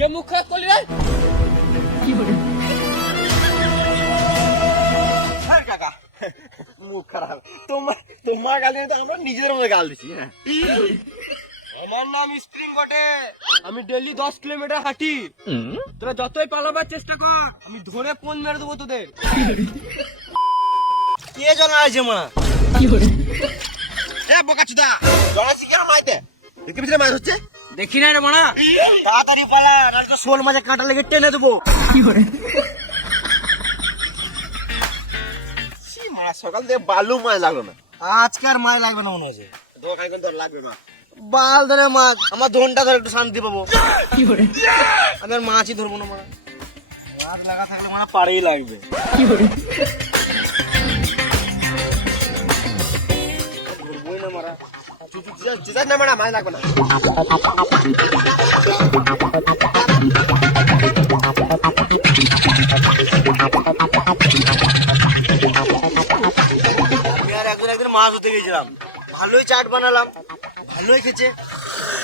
কে মুখ খারাপ করলি রে? হ্যাঁ কাকা, মুখ খারাপ। তোমার গাল দিয়ে তো আমরা নিজেদের মধ্যে গাল দিচ্ছি। হ্যাঁ, আমার নাম স্প্রিং বটে। আমি ডেইলি 10 কিলোমিটার হাঁটি। তোরা যতই পালাবার চেষ্টা কর, আমি ধরে ফোন মেরে দেবো তোদের। কে জানা আছে মারা? এ বোকাচুদা, জড়া শিকার মাইতে দেখতে পিছনে মাছ হচ্ছে। দেখি না রে মানা। তাড়াতাড়ি পালা, নাহলে তো শোল মাঝে কাঁটা লেগে টেনে দেবো। মাছ সকাল থেকে বালু মাছ লাগলো না, আজকার মাছ লাগবে না মনে হচ্ছে। ধোকাই কিন্তু আর লাগবে না। বাল ধরে মাছ, আমার ধনটা ধরে একটু শান্তি পাবো। আমি আর মাছই ধরবো না মারা। মাছ লাগা থাকলে মারা পাড়েই লাগবে। ধরবোই না মারা। চিজার না মারা, মাছ লাগবে না। আমি আর একদিন মাছ ধরতে গেছিলাম, ভালোই চাট বানালাম, ভালোই খেছে।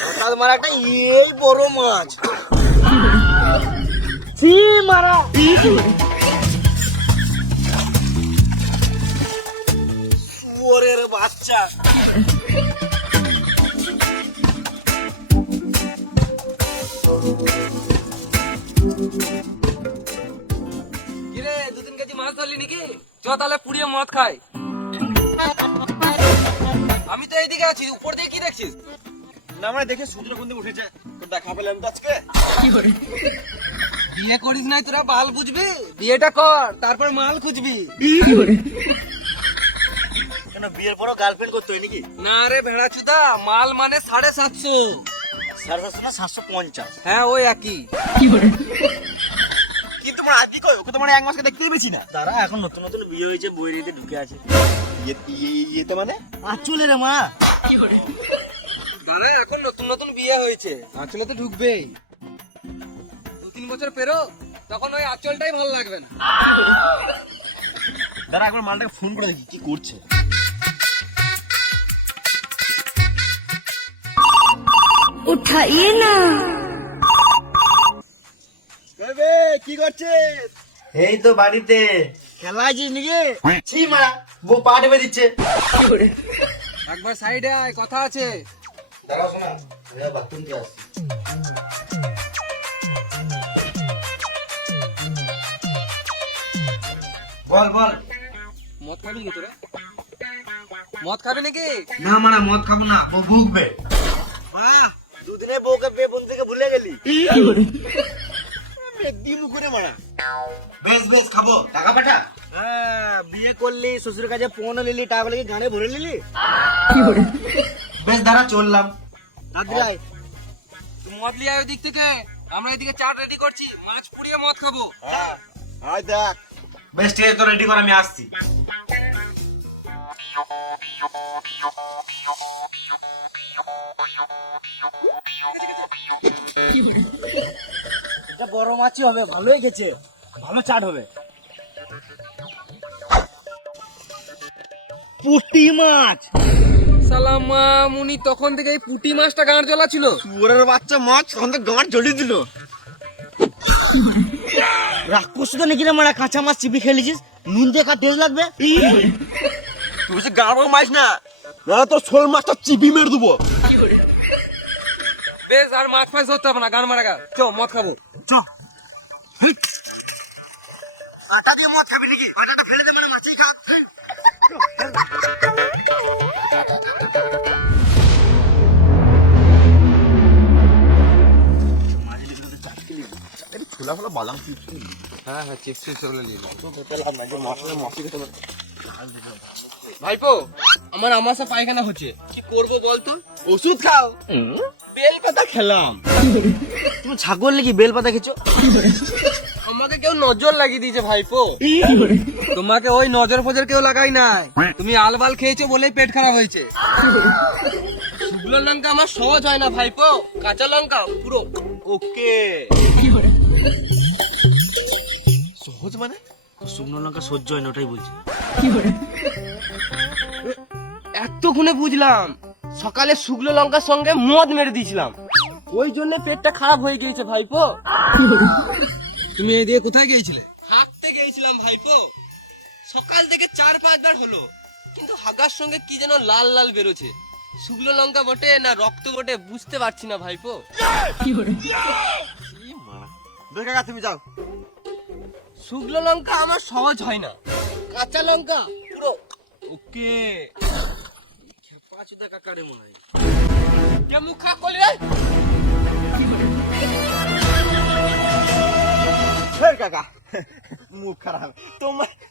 হঠাৎ মারা একটা এই বড় মাছ। ছি মারা, শুয়োরের বাচ্চা। কিরে 2-3 কেজি মাছ ধরলি নাকি? চ তাহলে পুড়িয়ে মদ খাই। আমি তো এইদিকে আছি, উপর দিয়ে কি দেখছিস? না মানে দেখে সূর্য কোন দিকে উঠেছে, তোর দেখা পেলাম তো আজকে। বিয়ে করিস নাই তোরা, বাল বুঝবি? বিয়েটা কর, তারপর মাল খুঁজবি। কেন বিয়ের পরও গার্লফ্রেন্ড করতে হয় নাকি? না রে ভেড়াচুদা, মাল মানে 750। 750 না 750? হ্যাঁ ওই একই। কিন্তু তোমার আদি কই? ওকে তোমার এক মাসকে দেখতেই পেয়েছি না। তারা এখন নতুন নতুন বিয়ে হয়েছে, বইয়েরিতে ঢুকে আছে। ইয়েতে মানে আচলে রে মা। আরে এখন নতুন নতুন বিয়ে হয়েছে, আঁচলে তো ঢুকবেই। 2-3 বছর পেরো, তখন ওই আঁচলটাই ভালো লাগবে না। দাঁড়া একবার মালটাকে ফোন করে দেখি কি করছে। उठाइए ना। কি করছিস? এই তো বাড়িতে। খেলা আছিস নাকি? ছি মারা, বউ পা টেপে দিচ্ছে। একবার সাইডে আয়, কথা আছে। দাঁড়া শোনা, বাথরুম দিয়ে আসছি। বল বল। মদ খাবি নাকি তোরা? মদ খাবি নাকি? না মানে মদ খাবো না, বউ ভুগবে। বাহ, দুদিনে বউকে পেয়ে বন্ধু থেকে ভুলে গেলি। একদি মুখে মারা। বেশ বেশ খাবো, টাকা পাঠা। হ্যাঁ, বিয়ে করলি, শ্বশুরের কাছে ফোন নিলি, টাকা লেগে গানে ভরে নিলি। বেশ দাঁড়া, চললাম। আয় তুই মদ লিয়ে আয় ওই দিক থেকে, আমরা এদিকে চাট রেডি করছি, মাছ পুড়িয়ে মদ খাবো। হ্যাঁ, আয় দেখ। বেশ ঠিক আছে, তো রেডি কর, আমি আসছি। এটা বড় মাছই হবে, ভালোই গেছে, ভালো চাট হবে। পুঁটি মাছ। সালামা মুনি, তখন থেকে এই পুঁটি মাছটা গাঁড় জ্বলা ছিল। শুয়োরের বাচ্চা মাছ, তখন তো গাঁট জ্বলিয়ে দিল। রাক্ষস তো নাকি রে মারা, কাঁচা মাছ চিপি খেলেছিস, নুন দিয়ে কার টেস্ট লাগবে। তুই বলছিস গাঁড় মাছ না, না তোর শোল মাছটা চিপি মেরে দেবো। বেশ, আর মাছ ফাছ ধরতে হবে না, গান মারা গা। চ মদ খাবো। চ। আটা দিয়ে মদ খাবি নাকি? আটাটা ফেলে দেবে না, মাছই খা। ছোলা ফোলা বাদাম চিপস। হ্যাঁ হ্যাঁ, চিপস চলে নিয়ে লাভ নাই, যে মশলা মশলা খেতে হবে। ভাইপো, আমার আমাশা পায়খানা হচ্ছে, কি করব বলতো? ওষুধ খাও। বেল পাতা খেলাম। তুমি ছাগল নাকি বেল পাতা খেছো? আমাকে কেউ নজর লাগিয়ে দিয়েছে ভাইপো। তোমাকে ওই নজর ফজর কেউ লাগাই নাই, তুমি আলবাল খেয়েছো বলেই পেট খারাপ হয়েছে। শুকনো লঙ্কা আমার সহজ হয় না ভাইপো, কাঁচা লঙ্কা পুরো ওকে। সহজ মানে? শুকনো লঙ্কা সহ্য হয় না, ওটাই বলছি। এতক্ষণে বুঝলাম, সকালে শুকনো লঙ্কার সঙ্গে মদ মেরে দিয়েছিলাম, ওই জন্য পেটটা খারাপ হয়ে গিয়েছে ভাইপো। তুমি এই দিয়ে কোথায় গিয়েছিলে? হাঁটতে গিয়েছিলাম ভাইপো। সকাল থেকে 4-5 বার হলো, কিন্তু হাগার সঙ্গে কি যেন লাল লাল বেরোছে। শুকনো লঙ্কা বটে না রক্ত বটে বুঝতে পারছি না ভাইপো। দূর কাকা তুমি যাও। শুকনো লঙ্কা আমার সহজ হয় না, কাঁচা লঙ্কা পুরো ওকে। পাঁচুদা কাকারে মনে হয়। কে মুখ খা করলি রে? হেই কাকা, মুখ খারাপ।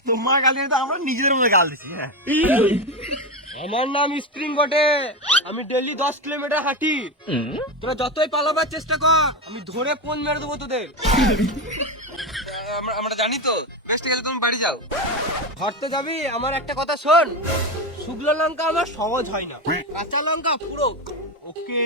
তোমার গাল দিয়ে তো আমরা নিজেদের মধ্যে গাল দিছি। হ্যাঁ, আমার নাম স্প্রিং বটে, আমি ডেইলি 10 কিলোমিটার হাঁটি। তোরা যতই পালাবার চেষ্টা কর, আমি ধরে ফোন মেরে দেবো তোদের। আমরা জানি তো। বেশ, ঠিক আছে, তুমি বাড়ি যাও। ঘরতে যাবি? আমার একটা কথা শোন, শুকনো লঙ্কা আমার সহজ হয় না, কাঁচা লঙ্কা পুরো ওকে।